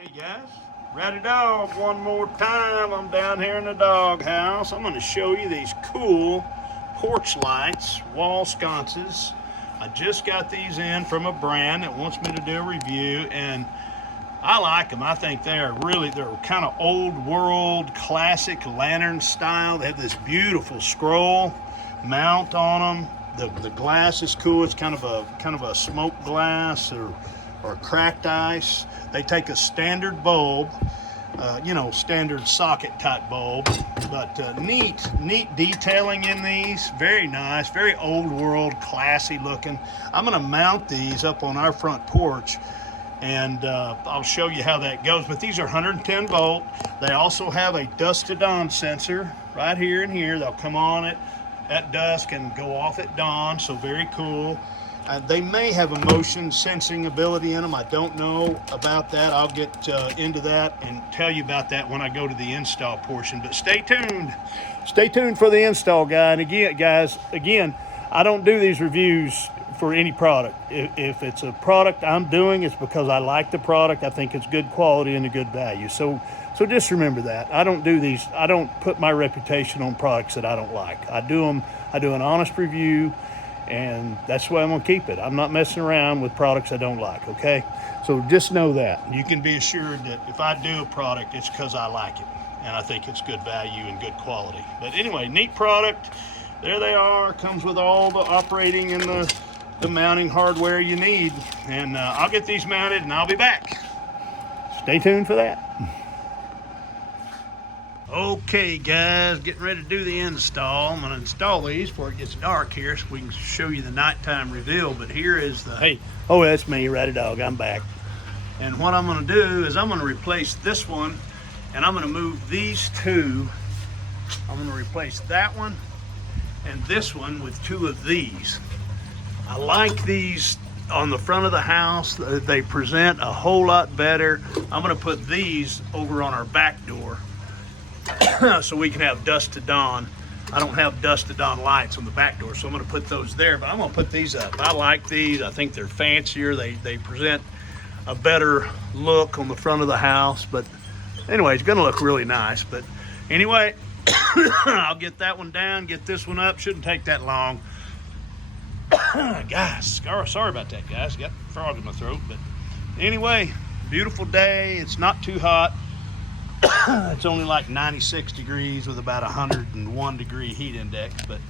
Hey guys, Ratty Dog one more time. I'm down here in the dog house. I'm going to show you these cool porch lights, wall sconces. I just got these in from a brand that wants me to do a review, and I like them. I think they're kind of old world, classic lantern style. They have this beautiful scroll mount on them. The glass is cool. It's kind of a smoke glass or cracked ice. They take a standard bulb, standard socket type bulb, but neat detailing in these. Very nice, very old world, classy looking. I'm gonna mount these up on our front porch, and I'll show you how that goes. But these are 110 volt. They also have a dusk to dawn sensor right here and here. They'll come on at dusk and go off at dawn, so very cool. They may have a motion sensing ability in them. I don't know about that. I'll get into that and tell you about that when I go to the install portion. But stay tuned. Stay tuned for the install guy. And again, guys, I don't do these reviews for any product. If it's a product I'm doing, it's because I like the product. I think it's good quality and a good value. So just remember that. I don't do these. I don't put my reputation on products that I don't like. I do an honest review, and that's the way I'm going to keep it. I'm not messing around with products I don't like, okay? So just know that. You can be assured that if I do a product, it's because I like it, and I think it's good value and good quality. But anyway, neat product. There they are. Comes with all the operating and the mounting hardware you need. And I'll get these mounted, and I'll be back. Stay tuned for that. Okay guys, getting ready to do the install. I'm going to install these before it gets dark here so we can show you the nighttime reveal. But here is that's me, Ratty Dog, I'm back. And what I'm going to do is I'm going to replace this one, and I'm going to move these two. I'm going to replace that one and this one with two of these. I like these on the front of the house. They present a whole lot better. I'm going to put these over on our back door so we can have dusk to dawn. I don't have dusk to dawn lights on the back door, so I'm going to put those there, but I'm going to put these up. I like these. I think they're fancier. They present a better look on the front of the house, but anyway, it's going to look really nice. But anyway, I'll get that one down, get this one up. Shouldn't take that long. Guys, sorry about that, guys. Got a frog in my throat, but anyway, beautiful day. It's not too hot. It's only like 96 degrees with about 101 degree heat index. But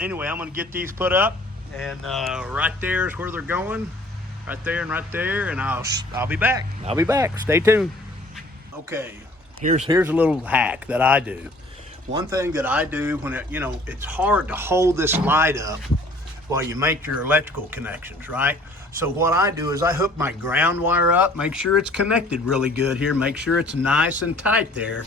anyway, I'm going to get these put up, and right there is where they're going. Right there and right there, and I'll be back. I'll be back. Stay tuned. Okay, here's a little hack that I do. One thing that I do when it's hard to hold this light up while you make your electrical connections, right? So what I do is I hook my ground wire up, make sure it's connected really good here, make sure it's nice and tight there,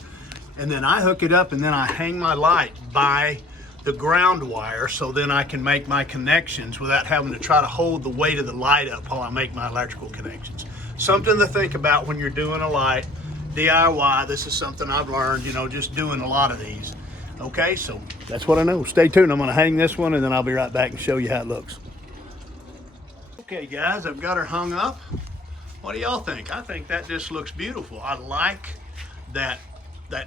and then I hook it up, and then I hang my light by the ground wire, so then I can make my connections without having to try to hold the weight of the light up while I make my electrical connections. Something to think about when you're doing a light. DIY, this is something I've learned, just doing a lot of these. Okay, so that's what I know. Stay tuned. I'm going to hang this one, and then I'll be right back and show you how it looks. Okay guys, I've got her hung up. What do y'all think? I think that just looks beautiful. I like that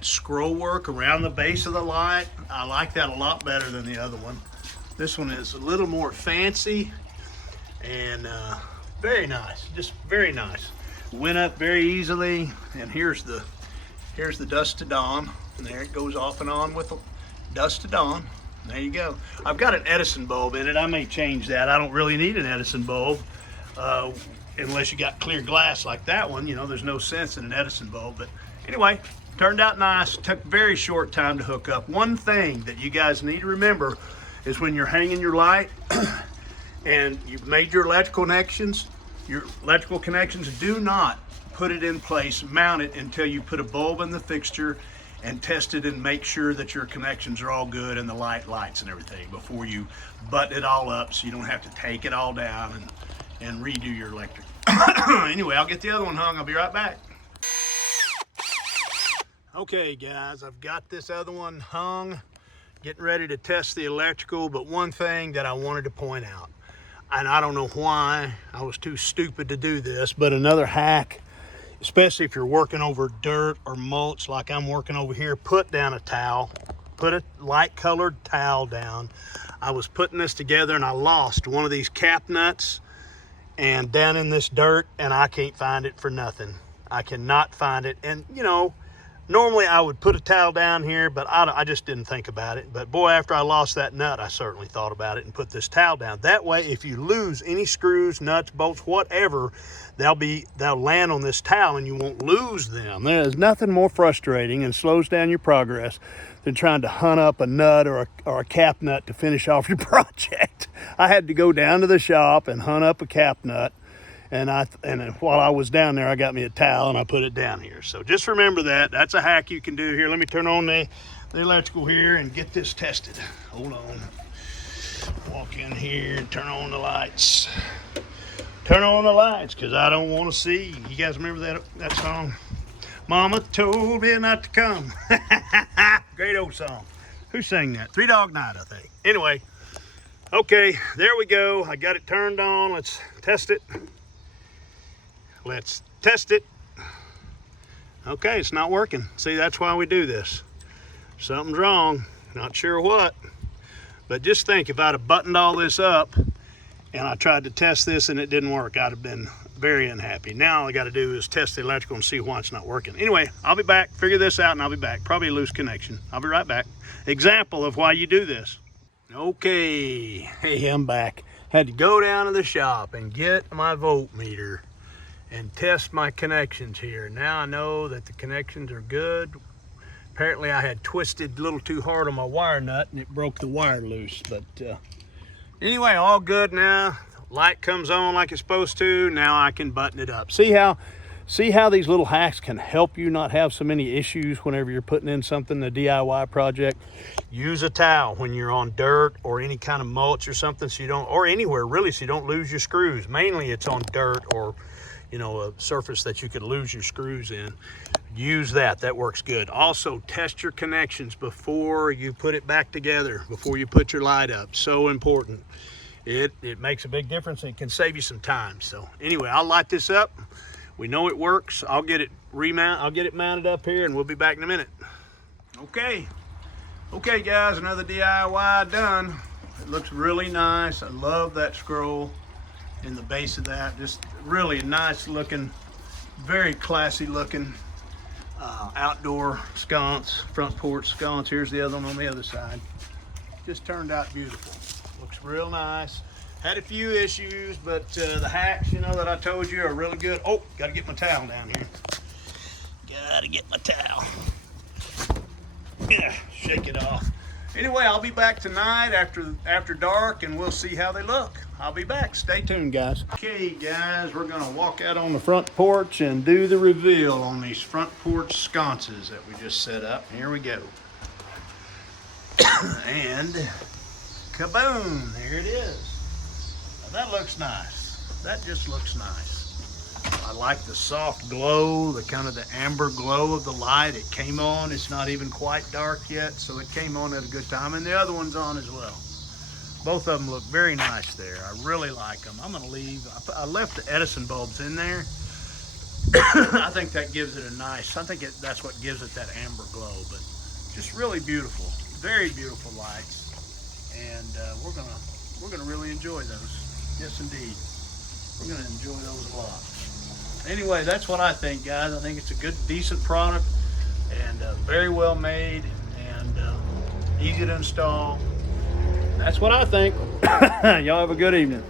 scroll work around the base of the light. I like that a lot better than the other one. This one is a little more fancy and very nice, just very nice. Went up very easily, and here's the dusk to dawn, and there it goes off and on with dusk to dawn. There you go. I've got an Edison bulb in it. I may change that. I don't really need an Edison bulb unless you got clear glass like that one. There's no sense in an Edison bulb. But anyway, turned out nice. Took very short time to hook up. One thing that you guys need to remember is when you're hanging your light and you've made your electrical connections, do not put it in place, mount it until you put a bulb in the fixture and test it and make sure that your connections are all good and the lights and everything before you button it all up, so you don't have to take it all down and redo your electric. Anyway, I'll get the other one hung. I'll be right back. Okay guys, I've got this other one hung, getting ready to test the electrical, but one thing that I wanted to point out. and I don't know why I was too stupid to do this, but another hack, especially if you're working over dirt or mulch like I'm working over here, put down a towel. Put a light colored towel down. I was putting this together and I lost one of these cap nuts and down in this dirt, and I can't find it for nothing. I cannot find it. And you know, normally I would put a towel down here, but I just didn't think about it. But boy, after I lost that nut, I certainly thought about it and put this towel down. That way, if you lose any screws, nuts, bolts, whatever, they'll land on this towel and you won't lose them. There's nothing more frustrating and slows down your progress than trying to hunt up a nut or a cap nut to finish off your project. I had to go down to the shop and hunt up a cap nut. And while I was down there, I got me a towel and I put it down here. So just remember that. That's a hack you can do here. Let me turn on the electrical here and get this tested. Hold on. Walk in here and turn on the lights. Turn on the lights because I don't want to see. You guys remember that song? Mama told me not to come. Great old song. Who sang that? Three Dog Night, I think. Anyway, okay, there we go. I got it turned on. Let's test it. Let's test it. Okay, it's not working. See, that's why we do this. Something's wrong. Not sure what. But just think, if I'd have buttoned all this up and I tried to test this and it didn't work, I'd have been very unhappy. Now all I got to do is test the electrical and see why it's not working. Anyway, I'll be back, figure this out, and I'll be back. Probably a loose connection. I'll be right back. Example of why you do this. Okay, hey, I'm back. Had to go down to the shop and get my voltmeter and test my connections here. Now I know that the connections are good. Apparently I had twisted a little too hard on my wire nut and it broke the wire loose. But anyway, all good now. Light comes on like it's supposed to. Now I can button it up. See how these little hacks can help you not have so many issues whenever you're putting in something, a DIY project. Use a towel when you're on dirt or any kind of mulch or something, so you don't, or anywhere really, so you don't lose your screws. Mainly it's on dirt or, you know, a surface that you could lose your screws in. Use that works good. Also, test your connections before you put it back together, before you put your light up. So important. It makes a big difference and it can save you some time. So anyway, I'll light this up. We know it works. I'll get it mounted up here and we'll be back in a minute. Okay guys, another DIY done. It looks really nice. I love that scroll in the base of that. Just really nice looking, very classy looking outdoor sconce, front porch sconce. Here's the other one on the other side. Just turned out beautiful. Looks real nice. Had a few issues, but the hacks, you know, that I told you are really good. Oh, gotta get my towel down here. Gotta get my towel. Yeah, shake it off. Anyway, I'll be back tonight after dark and we'll see how they look. I'll be back. Stay tuned, guys. Okay, guys, we're gonna walk out on the front porch and do the reveal on these front porch sconces that we just set up. Here we go. And kaboom, there it is. Now that looks nice. That just looks nice. I like the soft glow, the kind of the amber glow of the light. It came on. It's not even quite dark yet, so it came on at a good time. And the other one's on as well. Both of them look very nice there. I really like them. I'm gonna leave. I left the Edison bulbs in there. I think that gives it a nice, that's what gives it that amber glow, but just really beautiful. Very beautiful lights. And we're gonna really enjoy those. Yes, indeed. We're gonna enjoy those a lot. Anyway, that's what I think, guys. I think it's a good, decent product and very well made and easy to install. That's what I think. Y'all have a good evening.